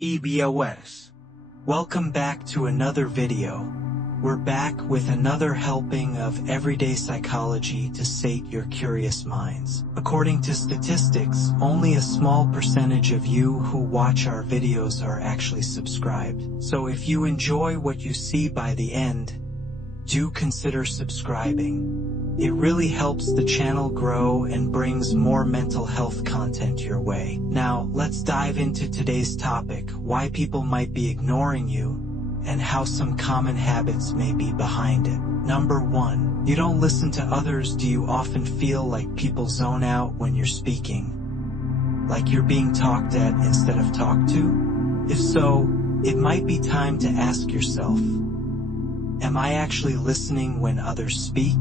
EBOS. Welcome back to another video. We're back with another helping of everyday psychology to sate your curious minds. According to statistics, only a small percentage of you who watch our videos are actually subscribed. So if you enjoy what you see by the end, do consider subscribing. It really helps the channel grow and brings more mental health content your way. Now, let's dive into today's topic: why people might be ignoring you and how some common habits may be behind it. Number 1. You don't listen to others. Do you often feel like people zone out when you're speaking? Like you're being talked at instead of talked to? If so, it might be time to ask yourself, am I actually listening when others speak?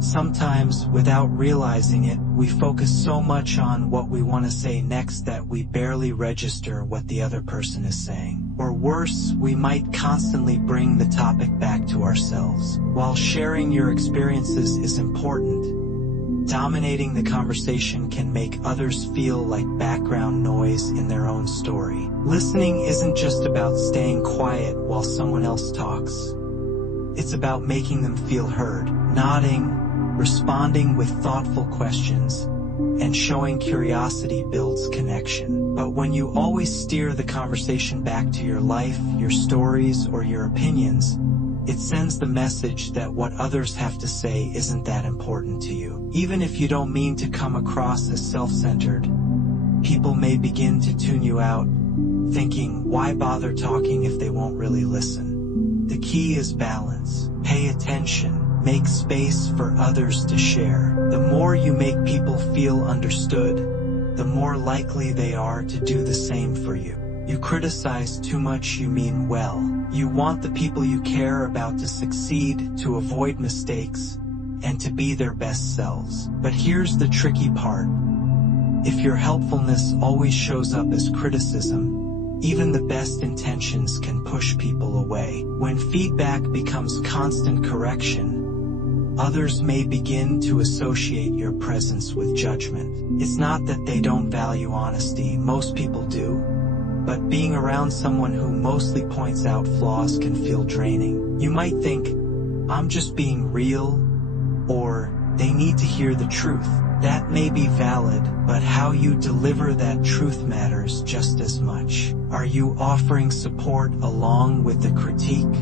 Sometimes, without realizing it, we focus so much on what we want to say next that we barely register what the other person is saying. Or worse, we might constantly bring the topic back to ourselves. While sharing your experiences is important, dominating the conversation can make others feel like background noise in their own story. Listening isn't just about staying quiet while someone else talks. It's about making them feel heard, nodding, responding with thoughtful questions, and showing curiosity builds connection. But when you always steer the conversation back to your life, your stories, or your opinions, it sends the message that what others have to say isn't that important to you. Even if you don't mean to come across as self-centered, people may begin to tune you out, thinking, why bother talking if they won't really listen? The key is balance. Pay attention. Make space for others to share. The more you make people feel understood, the more likely they are to do the same for you. You criticize too much, you mean well. You want the people you care about to succeed, to avoid mistakes, and to be their best selves. But here's the tricky part. If your helpfulness always shows up as criticism, even the best intentions can push people away. When feedback becomes constant correction, others may begin to associate your presence with judgment. It's not that they don't value honesty, most people do, but being around someone who mostly points out flaws can feel draining. You might think, I'm just being real, or they need to hear the truth. That may be valid, but how you deliver that truth matters just as much. Are you offering support along with the critique?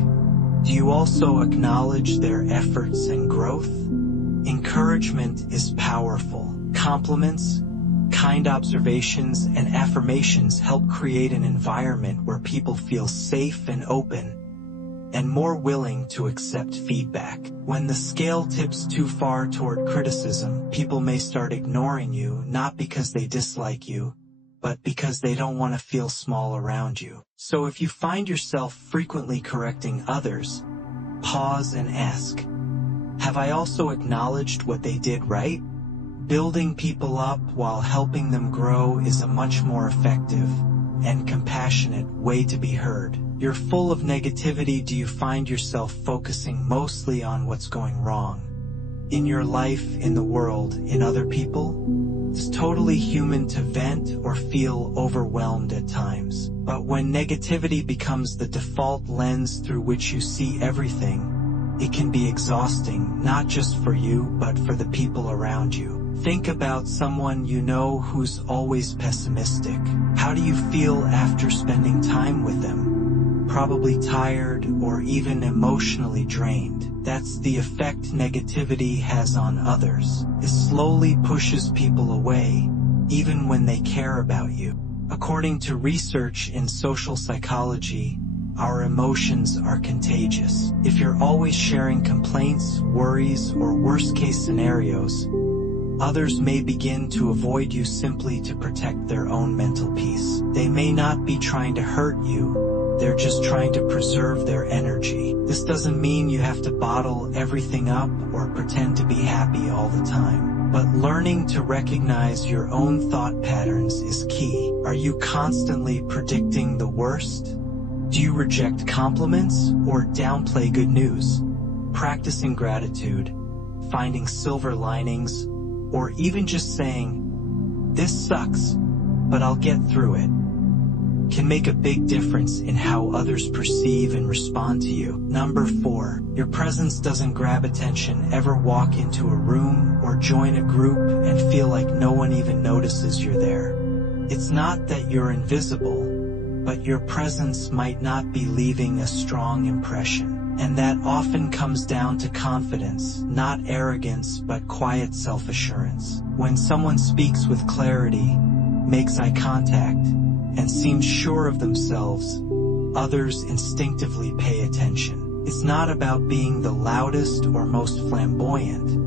Do you also acknowledge their efforts and growth? Encouragement is powerful. Compliments, kind observations, and affirmations help create an environment where people feel safe and open, and more willing to accept feedback. When the scale tips too far toward criticism, people may start ignoring you, not because they dislike you, but because they don't want to feel small around you. So if you find yourself frequently correcting others, pause and ask, have I also acknowledged what they did right? Building people up while helping them grow is a much more effective and compassionate way to be heard. You're full of negativity. Do you find yourself focusing mostly on what's going wrong in your life, in the world, in other people? It's totally human to vent or feel overwhelmed at times. But when negativity becomes the default lens through which you see everything, it can be exhausting, not just for you, but for the people around you. Think about someone you know who's always pessimistic. How do you feel after spending time with them? Probably tired or even emotionally drained. That's the effect negativity has on others. It slowly pushes people away, even when they care about you. According to research in social psychology, our emotions are contagious. If you're always sharing complaints, worries, or worst-case scenarios, others may begin to avoid you simply to protect their own mental peace. They may not be trying to hurt you, they're just trying to preserve their energy. This doesn't mean you have to bottle everything up or pretend to be happy all the time. But learning to recognize your own thought patterns is key. Are you constantly predicting the worst? Do you reject compliments or downplay good news? Practicing gratitude, finding silver linings, or even just saying, this sucks, but I'll get through it, can make a big difference in how others perceive and respond to you. Number 4, your presence doesn't grab attention. Ever walk into a room or join a group and feel like no one even notices you're there? It's not that you're invisible, but your presence might not be leaving a strong impression. And that often comes down to confidence, not arrogance, but quiet self-assurance. When someone speaks with clarity, makes eye contact, and seems sure of themselves, others instinctively pay attention. It's not about being the loudest or most flamboyant.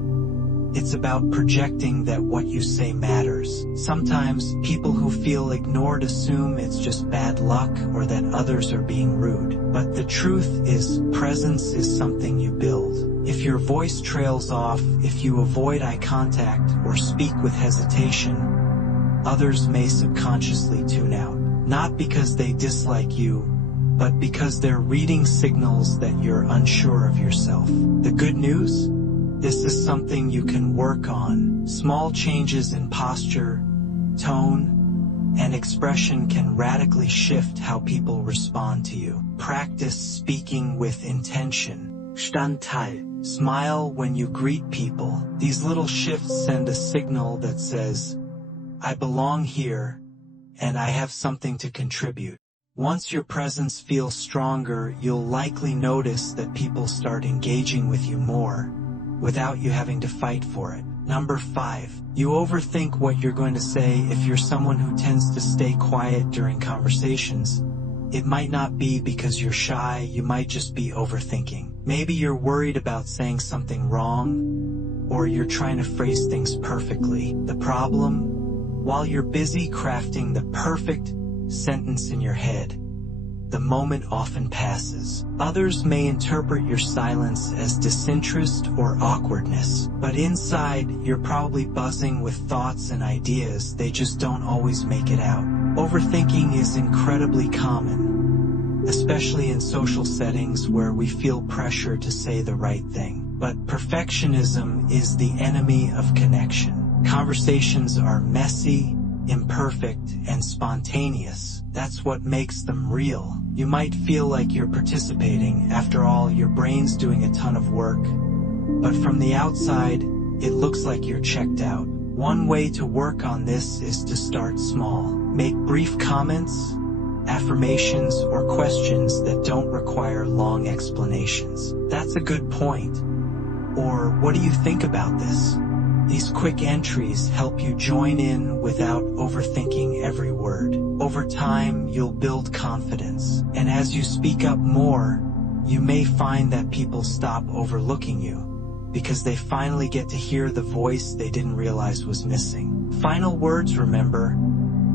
It's about projecting that what you say matters. Sometimes, people who feel ignored assume it's just bad luck or that others are being rude. But the truth is, presence is something you build. If your voice trails off, if you avoid eye contact or speak with hesitation, others may subconsciously tune out. Not because they dislike you, but because they're reading signals that you're unsure of yourself. The good news? This is something you can work on. Small changes in posture, tone, and expression can radically shift how people respond to you. Practice speaking with intention. Standteil. Smile when you greet people. These little shifts send a signal that says, I belong here, and I have something to contribute. Once your presence feels stronger, you'll likely notice that people start engaging with you more, without you having to fight for it. Number 5, you overthink what you're going to say. If you're someone who tends to stay quiet during conversations, it might not be because you're shy, you might just be overthinking. Maybe you're worried about saying something wrong, or you're trying to phrase things perfectly. The problem? While you're busy crafting the perfect sentence in your head, the moment often passes. Others may interpret your silence as disinterest or awkwardness, but inside, you're probably buzzing with thoughts and ideas. They just don't always make it out. Overthinking is incredibly common, especially in social settings where we feel pressure to say the right thing. But perfectionism is the enemy of connection. Conversations are messy, imperfect, and spontaneous. That's what makes them real. You might feel like you're participating. After all, your brain's doing a ton of work. But from the outside, it looks like you're checked out. One way to work on this is to start small. Make brief comments, affirmations, or questions that don't require long explanations. That's a good point. Or, what do you think about this? These quick entries help you join in without overthinking every word. Over time, you'll build confidence. And as you speak up more, you may find that people stop overlooking you, because they finally get to hear the voice they didn't realize was missing. Final words, remember,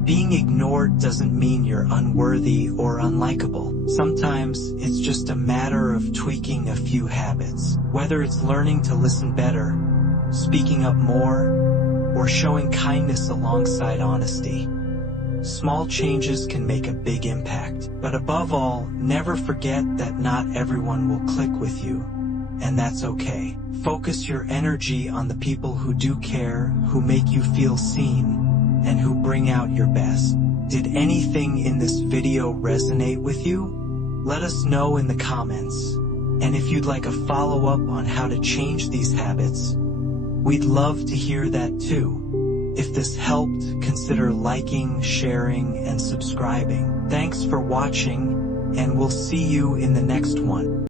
being ignored doesn't mean you're unworthy or unlikable. Sometimes, it's just a matter of tweaking a few habits. Whether it's learning to listen better, speaking up more, or showing kindness alongside honesty. Small changes can make a big impact. But above all, never forget that not everyone will click with you, and that's okay. Focus your energy on the people who do care, who make you feel seen, and who bring out your best. Did anything in this video resonate with you? Let us know in the comments. And if you'd like a follow-up on how to change these habits, we'd love to hear that too. If this helped, consider liking, sharing, and subscribing. Thanks for watching, and we'll see you in the next one.